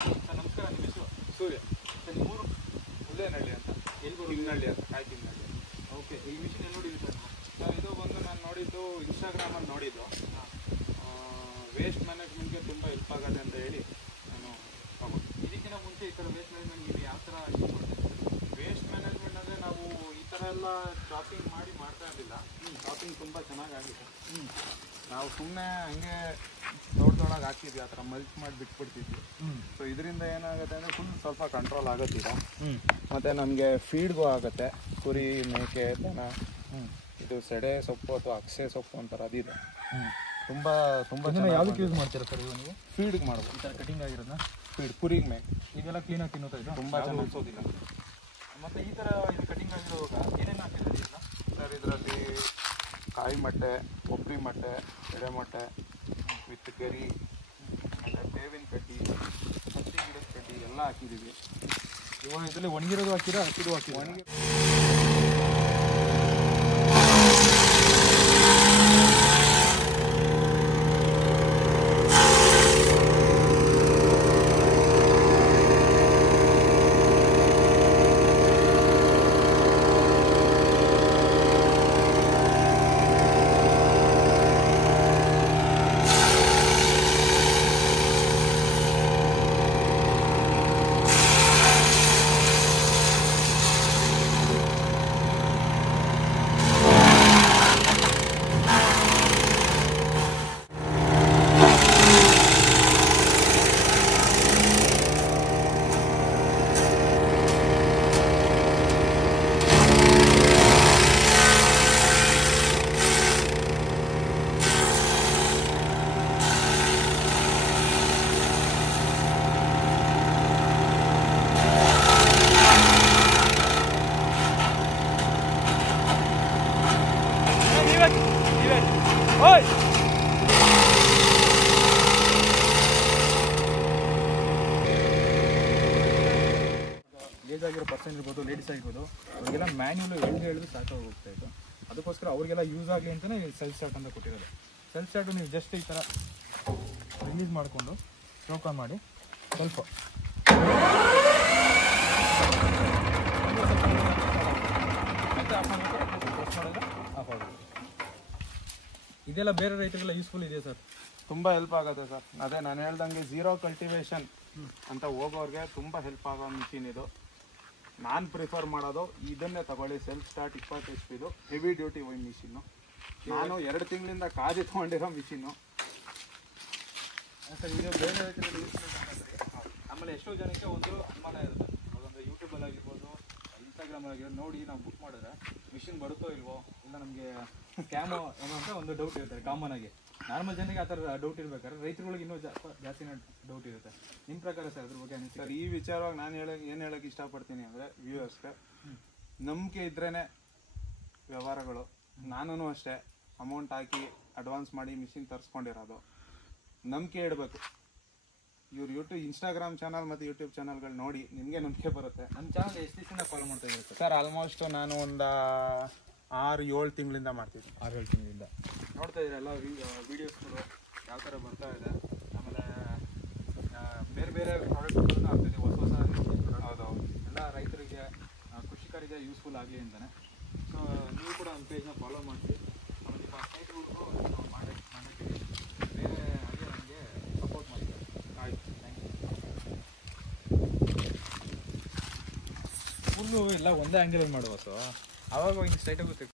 Sir ನಮಸ್ಕಾರ, ನಿಮ್ಮ ಹೆಸರು? ಸೂರ್ಯ. ಸರ್ ನಿಮ್ಮೂರು? ಮುಲ್ಲೇನಹಳ್ಳಿ ಅಂತ. ಎಲ್ಲಿ ಬರೋದು? ಕಿಂಗನಹಳ್ಳಿ ಅಂತ, ಕಾಯ್ಕಿಂಗನಹಳ್ಳಿ. ಓಕೆ, ಈ ಮಿಷಿನ್ ಎಲ್ಲಿ ನೋಡಿದ್ರಿ ಸರ್? ಸರ್ ಇದು ಬಂದು ನಾನು ನೋಡಿದ್ದು ಇನ್ಸ್ಟಾಗ್ರಾಮಲ್ಲಿ ನೋಡಿದ್ದು. ವೇಸ್ಟ್ ಮ್ಯಾನೇಜ್ಮೆಂಟ್ಗೆ ತುಂಬ ಹೆಲ್ಪ್ ಆಗುತ್ತೆ ಅಂತ ಹೇಳಿ ನಾನು ತಗೊಂಡು. ಇದಕ್ಕಿಂತ ಮುಂಚೆ ಈ ಥರ ವೇಸ್ಟ್ ಮ್ಯಾನೇಜ್ಮೆಂಟ್ ನೀವು ಯಾವ ಥರ ಯೂಸ್ ಮಾಡ್ತೀರಿ? ವೇಸ್ಟ್ ಮ್ಯಾನೇಜ್ಮೆಂಟ್ ಅಂದರೆ ನಾವು ಈ ಥರ ಎಲ್ಲ ಶಾಪಿಂಗ್ ಮಾಡ್ತಾ ಇರಲಿಲ್ಲ. ಶಾಪಿಂಗ್ ತುಂಬ ಚೆನ್ನಾಗಾಗಿದೆ. ನಾವು ಸುಮ್ಮನೆ ಹಂಗೆ ದೊಡ್ಡದೊಳಗೆ ಹಾಕ್ತಿದ್ವಿ, ಆ ಥರ ಮಲ್ಚ್ ಮಾಡಿ ಬಿಟ್ಬಿಡ್ತಿದ್ವಿ. ಸೊ ಇದರಿಂದ ಏನಾಗುತ್ತೆ ಅಂದರೆ ಫುಲ್ ಸ್ವಲ್ಪ ಕಂಟ್ರೋಲ್ ಆಗುತ್ತಿದೆ. ಮತ್ತು ನಮಗೆ ಫೀಡ್ಗೂ ಆಗುತ್ತೆ. ಕುರಿ, ಮೇಕೆ, ದನ, ಇದು ಸೆಡೆ ಸೊಪ್ಪು ಅಥವಾ ಅಕ್ಸೆ ಸೊಪ್ಪು ಅಂತಾರೆ, ಅದಿದೆ. ತುಂಬ ಯಾವುದಕ್ಕೆ ಯೂಸ್ ಮಾಡ್ತೀರಾ ಸರ್ ಇವು ನೀವು? ಫೀಡ್ಗೆ ಮಾಡ್ಬೋದು. ಈ ಥರ ಕಟಿಂಗ್ ಆಗಿರೋದನ್ನ ಫೀಡ್ ಕುರಿಗೆ ಮೇಕೆ ಇದೆಲ್ಲ ಕ್ಲೀನಾಗಿ ತಿನ್ನುತ್ತಾ ಇದು? ತುಂಬ ಚೆನ್ನಾಗಿ ಅನ್ಸೋದಿಲ್ಲ. ಮತ್ತು ಈ ಥರ ಇದು ಕಟಿಂಗ್ ಆಗಿರುವಾಗ ಏನೇನು ಹಾಕಿರೋದು ಇಲ್ಲ ಸರ್ ಇದರಲ್ಲಿ ಕಾಯಿ ಮೊಟ್ಟೆ, ಕೊಬ್ಬರಿ ಮೊಟ್ಟೆ, ಎಡೆ ಮೊಟ್ಟೆ ವಿತ್ ಗರಿ, ಮತ್ತು ಬೇವಿನ ಕಡ್ಡಿ, ಹತ್ತಿ ಗಿಡದ ಕಡ್ಡಿ ಎಲ್ಲ ಹಾಕಿದ್ದೀವಿ. ಇವಾಗ ಇದರಲ್ಲಿ ಒಣಗಿರೋದು ಹಾಕಿರೋ ಹಸಿರು ಹಾಕಿರೋ? ಒಣಗಿ ಏಜ್ ಆಗಿರೋ ಪರ್ಸನ್ ಇರ್ಬೋದು, ಲೇಡೀಸ್ ಆಗಿರ್ಬೋದು, ಅವ್ರಿಗೆಲ್ಲ ಮ್ಯಾನ್ಯುವಲ್ ಹೇಳಿದ್ರೆ ಸಾಕಾಗಿ ಹೋಗ್ತಾ ಇತ್ತು. ಅದಕ್ಕೋಸ್ಕರ ಅವ್ರಿಗೆಲ್ಲ ಯೂಸ್ ಆಗಲಿ ಅಂತಲೇ ಸೆಲ್ಫ್ ಸ್ಟಾರ್ಟ್ ಅಂತ ಕೊಟ್ಟಿರೋದು. ಸೆಲ್ಫ್ ಸ್ಟಾರ್ಟು ನೀವು ಜಸ್ಟ್ ಈ ಥರ ರಿಲೀಸ್ ಮಾಡಿಕೊಂಡು ಸ್ಟ್ರೋಕ್ ಆನ್ ಮಾಡಿ ಸ್ವಲ್ಪ ಮತ್ತೆ ಆಫ್ ಮಾಡಿದ್ರೆ ಆಫ್ ಆಗುತ್ತೆ. ಇದೆಲ್ಲ ಬೇರೆ ರೈತರಿಗೆಲ್ಲ ಯೂಸ್ಫುಲ್ ಇದೆಯಾ ಸರ್? ತುಂಬ ಹೆಲ್ಪ್ ಆಗುತ್ತೆ ಸರ್. ಅದೇ ನಾನು ಹೇಳ್ದಂಗೆ ಝೀರೋ ಕಲ್ಟಿವೇಶನ್ ಅಂತ ಹೋಗೋರಿಗೆ ತುಂಬ ಹೆಲ್ಪ್ ಆಗೋ ಮಿಷಿನ್ ಇದು. ನಾನು ಪ್ರಿಫರ್ ಮಾಡೋದು ಇದನ್ನೇ ತಗೊಳ್ಳಿ, ಸೆಲ್ಫ್ ಸ್ಟಾರ್ಟ್ 20 HP ಇದು ಹೆವಿ ಡ್ಯೂಟಿ ಮಿಷಿನ್ನು. ನಾನು 2 ತಿಂಗಳಿಂದ ಕಾದಿ ತೊಗೊಂಡಿರೋ ಮಿಷಿನ್ನು. ಸರ್ ಇದು ಬೇರೆ ರೈತರಲ್ಲಿ ಯೂಸ್ ಮಾಡ್ತಾರೆ. ಆಮೇಲೆ ಎಷ್ಟೋ ಜನಕ್ಕೆ ಒಂದು ಅನುಮಾನ ಇರುತ್ತೆ, ಅದೊಂದು ಯೂಟ್ಯೂಬಲ್ಲಿ ಆಗಿರ್ಬೋದು, ಇನ್ಸ್ಟಾಗ್ರಾಮಲ್ಲಿ ಆಗಿರ್ಬೋದು, ನೋಡಿ ನಾವು ಬುಕ್ ಮಾಡಿದ್ರೆ ಮಿಷಿನ್ ಬರುತ್ತೋ ಇಲ್ವೋ, ಇಲ್ಲ ನಮಗೆ ಸ್ಕ್ಯಾಮೋ ಏನೋ ಅಂತ ಒಂದು ಡೌಟ್ ಇರುತ್ತೆ. ಕಾಮನ್ ಆಗಿ ನಾರ್ಮಲ್ ಜನಕ್ಕೆ ಆ ಥರ ಡೌಟ್ ಇರ್ಬೇಕಾದ್ರೆ ರೈತರುಗಳಿಗೆ ಇನ್ನೂ ಜಾಸ್ತಿನೇ ಡೌಟ್ ಇರುತ್ತೆ. ನಿಮ್ಮ ಪ್ರಕಾರ ಸರ್ ಅದ್ರ ಬಗ್ಗೆ ಅನಿಸ್ತದೆ? ಸರ್ ಈ ವಿಚಾರವಾಗಿ ನಾನು ಏನು ಹೇಳೋಕ್ಕೆ ಇಷ್ಟಪಡ್ತೀನಿ ಅಂದರೆ ವ್ಯೂವರ್ಸ್ಗೆ, ನಂಬಿಕೆ ಇದ್ರೇ ವ್ಯವಹಾರಗಳು. ನಾನು ಅಷ್ಟೇ ಅಮೌಂಟ್ ಹಾಕಿ ಅಡ್ವಾನ್ಸ್ ಮಾಡಿ ಮಿಷಿನ್ ತರಿಸ್ಕೊಂಡಿರೋದು. ನಂಬಿಕೆ ಇಡಬೇಕು. ಇವ್ರು ಇನ್ಸ್ಟಾಗ್ರಾಮ್ ಚಾನಲ್ ಮತ್ತು ಯೂಟ್ಯೂಬ್ ಚಾನಲ್ಗಳು ನೋಡಿ ನಿಮಗೆ ನಂಬಿಕೆ ಬರುತ್ತೆ. ನಮ್ಮ ಚಾನಲ್ ಎಷ್ಟು ದಿವಸದಿಂದ ಫಾಲೋ ಮಾಡ್ತಾ ಇದ್ದೀವಿ ಸರ್? ಆಲ್ಮೋಸ್ಟ್ ನಾನು ಒಂದು 6-7 ತಿಂಗಳಿಂದ ಮಾಡ್ತಿದ್ದೀನಿ. 6-7 ತಿಂಗಳಿಂದ ನೋಡ್ತಾ ಇದ್ದೀರಾ ಎಲ್ಲ ವೀಡಿಯೋಸ್ಗಳು ಯಾವ ಥರ ಬರ್ತಾ ಇದೆ. ಆಮೇಲೆ ಬೇರೆ ಬೇರೆ ಪ್ರಾಡಕ್ಟ್ಗಳನ್ನ ಆಗ್ತಿದೆ, ಹೊಸ ಹೌದೌದು. ಎಲ್ಲ ರೈತರಿಗೆ, ಕೃಷಿಕರಿಗೆ ಯೂಸ್ಫುಲ್ ಆಗಲಿ ಅಂತಲೇ. ಸೊ ನೀವು ಕೂಡ ಒಂದು ಪೇಜ್ನ ಫಾಲೋ ಮಾಡ್ತೀವಿ. ಆಮೇಲೆ ಈಗ ಸ್ನೇಹಿತರಿಗೂ ಮಾಡೋಕ್ಕೆ ಬೇರೆ ಹಾಗೆ ನಮಗೆ ಸಪೋರ್ಟ್ ಮಾಡಿದ್ದಾರೆ. ಆಯ್ತು, ಥ್ಯಾಂಕ್ ಯು. ಫುಲ್ಲು ಎಲ್ಲ ಒಂದೇ ಆ್ಯಂಗಲಲ್ಲಿ ಮಾಡುವ ಸೊ ಆವಾಗ ಹಿಂಗೆ ಸ್ಟ್ರೈಟಾಗುತ್ತೆ.